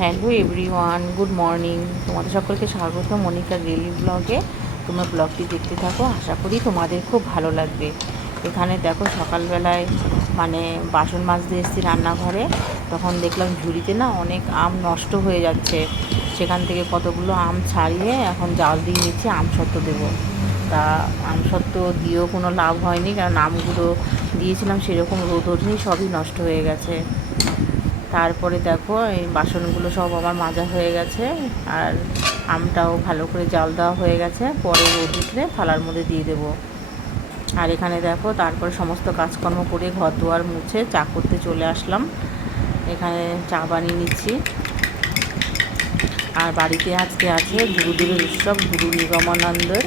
Hello everyone good morning তোমাদের সকলকে স্বাগত মনিকা ডেলি ব্লগে তোমরা ব্লগটি দেখতে থাকো, আশা করি তোমাদের খুব ভালো লাগবে। এখানে দেখো সকালবেলায় মানে বাসন মাজতে এসেছি রান্নাঘরে। তখন দেখলাম ঝুড়িতে না অনেক আম নষ্ট হয়ে যাচ্ছে। সেখান থেকে কতগুলো আম ছাড়িয়ে এখন জাল দিয়ে নিচ্ছি, আম সত্ত্ব দেবো। তা আম সত্ত্ব দিয়েও কোনো লাভ হয়নি, কারণ আমগুলো দিয়েছিলাম সেরকম রোদ ওঠেনি, সবই নষ্ট হয়ে গেছে। তারপরে দেখো, এই বাসনগুলো সব আমার মাজা হয়ে গেছে, আর আমটাও ভালো করে জাল দেওয়া হয়ে গেছে, পরে রোদ উঠলে থালার মধ্যে দিয়ে দেবো। আর এখানে দেখো, তারপরে সমস্ত কাজকর্ম করে ঘর দুয়ার মুছে চা করতে চলে আসলাম। এখানে চা বানিয়ে নিচ্ছি। আর বাড়িতে আজকে আছে গুরুদেবের উৎসব, গুরু নিগমানন্দের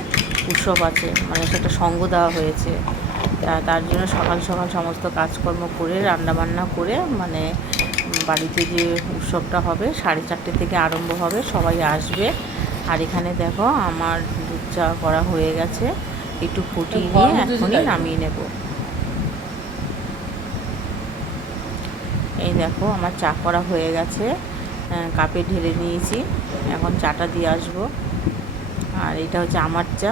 উৎসব আছে মানে সেটা সঙ্গ দেওয়া হয়েছে। তার জন্য সকাল সকাল সমস্ত কাজকর্ম করে, রান্নাবান্না করে মানে বাড়িতে যে উৎসবটা হবে সাড়ে চারটে থেকে আরম্ভ হবে সবাই আসবে। আর এখানে দেখো আমার দুধ চা করা হয়ে গেছে। একটু ফুটিয়ে নিয়ে এখনই নামিয়ে নেব। এই দেখো আমার চা করা হয়ে গেছে। কাপে ঢেলে নিয়েছি। এখন চাটা দিয়ে আসব। আর এটা হচ্ছে আমার চা।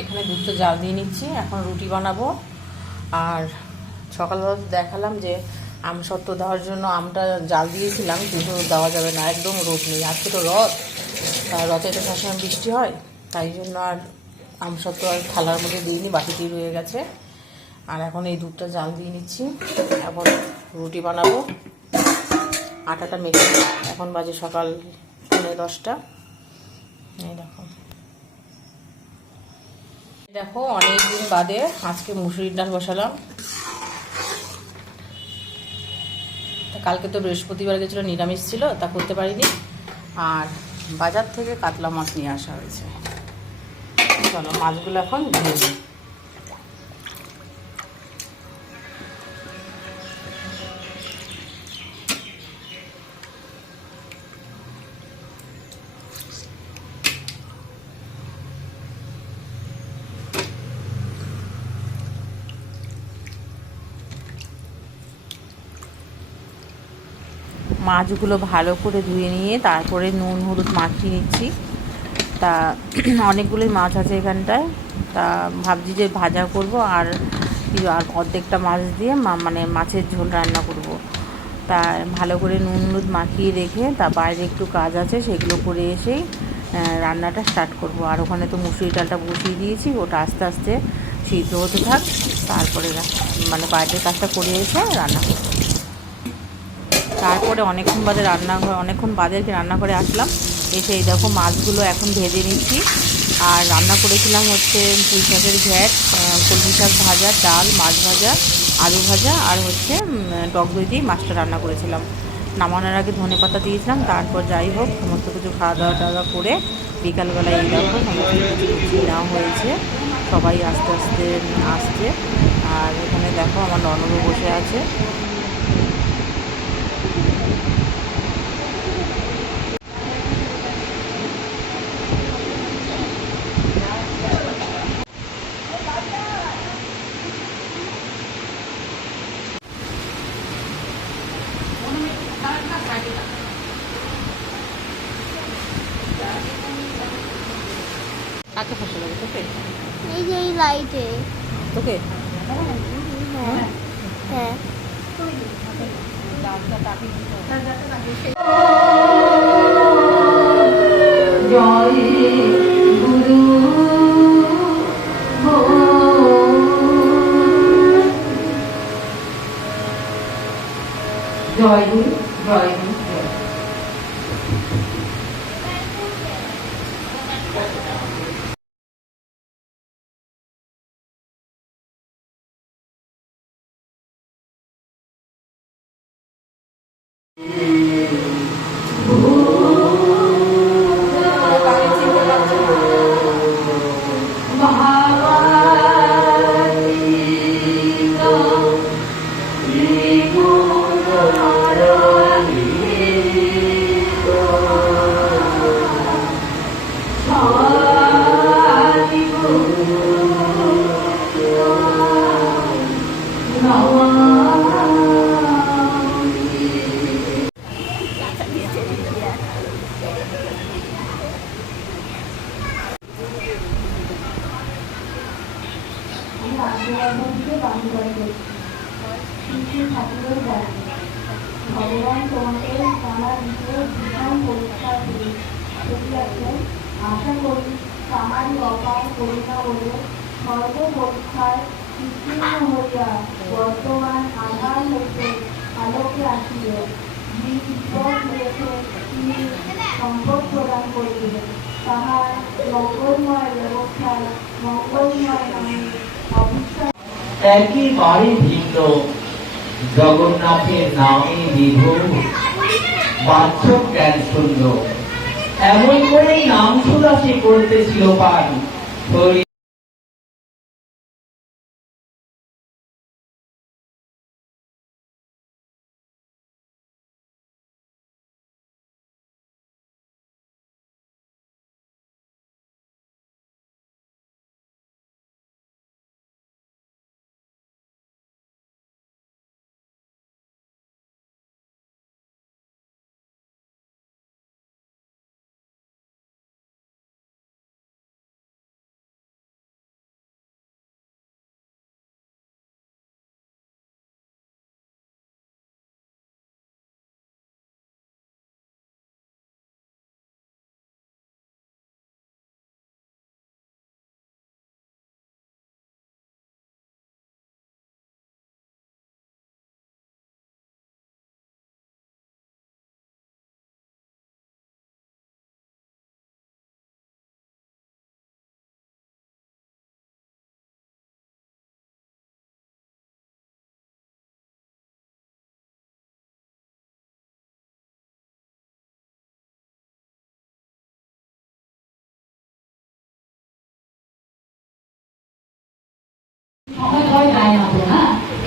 এখানে দুধটা জাল দিয়ে নিচ্ছি। এখন রুটি বানাবো। আর সকালবেলা দেখালাম যে আম সত্ত্ব দেওয়ার জন্য আমটা জাল দিয়েছিলাম, কিন্তু দেওয়া যাবে না, একদম রোদ নেই। আজকে তো রথ, আর রথে তো সবসময় বৃষ্টি হয়, তাই জন্য আর আম সত্ত্ব আর থালার মধ্যে দিইনি, বাটিতেই রয়ে গেছে। আর এখন এই দুধটা জাল দিয়ে নিচ্ছি, এখন রুটি বানাবো। আটাটা মেখে, এখন বাজে সকাল পনেরো দশটা। এই দেখো। দেখো অনেক দিন বাদে আজকে মুসুরির ডাল বসালাম। কালকে তো বৃহস্পতিবার গেছিল, নিরামিষ ছিল, তা করতে পারিনি। আর বাজার থেকে কাতলা মাছ নিয়ে আসা হয়েছে। চলো, মাছগুলো এখন ধুয়ে মাছগুলো ভালো করে ধুয়ে নিয়ে তারপরে নুন, হলুদ মাখিয়ে নিচ্ছি। তা অনেকগুলোই মাছ আছে এখানটায়। তা ভাবছি যে ভাজা করব আর আর অর্ধেকটা মাছ দিয়ে মানে মাছের ঝোল রান্না করব। তা ভালো করে নুন, হলুদ মাখিয়ে রেখে তা বাইরে একটু কাজ আছে সেগুলো করে এসেই রান্নাটা স্টার্ট করব। আর ওখানে তো মুসুরি ডালটা বসিয়ে দিয়েছি, ওটা আস্তে আস্তে সিদ্ধ হতে থাক। তারপরে মানে বাইরের কাজটা করে এসে রান্না করব। তারপরে অনেকক্ষণ বাদে রান্নাঘর অনেকক্ষণ বাদে আর কি রান্নাঘরে আসলাম। এসে এই দেখো মাছগুলো এখন ভেজে নিচ্ছি। আর রান্না করেছিলাম হচ্ছে পুঁই শাকের ঘ্যাট কলমি শাক ভাজা, ডাল, মাছ ভাজা, আলু ভাজা আর হচ্ছে টক দই দিয়ে মাছটা রান্না করেছিলাম। নামানোর আগে ধনে পাতা দিয়েছিলাম, তারপর যাই হোক, সমস্ত কিছু খাওয়া দাওয়া টাওয়া করে বিকালবেলায় এই দেখো সমস্ত কিছু নেওয়া হয়েছে। সবাই আস্তে আস্তে আসছে। আর এখানে দেখো আমার ননদও বসে আছে। এই যে এই লাইটে তোকে হ্যাঁ হ্যাঁ জয় গুরু জয় ঠাকুরের ডাকে ভগবান তোমাকে জানা দিতে ভীষণ পরীক্ষা দিয়ে আশা করি তাহারই অপার করুণা বলে সর্ব পরীক্ষায় উত্তীর্ণ হইয়া বর্তমান আধার হইতে আলোকে আসিল তিনি সম্পদ প্রদান করিলেন তাহার মঙ্গলময় ব্যবস্থায় মঙ্গলময় নামে অবিশ্বাস একেবারে ভিন্ন। জগন্নাথের নামে বিধু বাহ্য জ্ঞান শূন্য। এমন করে নাম সুদাসী করতেছিল পান।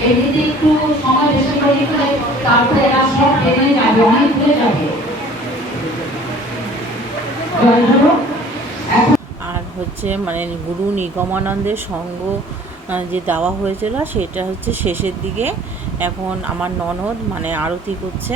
এমনিতে একটু সময় বেশি করে তারপরে এরা সব ট্রেনে যাবে, অনেক যাবে। আর হচ্ছে মানে গুরু নিগমানন্দের সঙ্গ যে দেওয়া হয়েছিল, সেটা হচ্ছে শেষের দিকে। এখন আমার ননদ মানে আরতি করছে।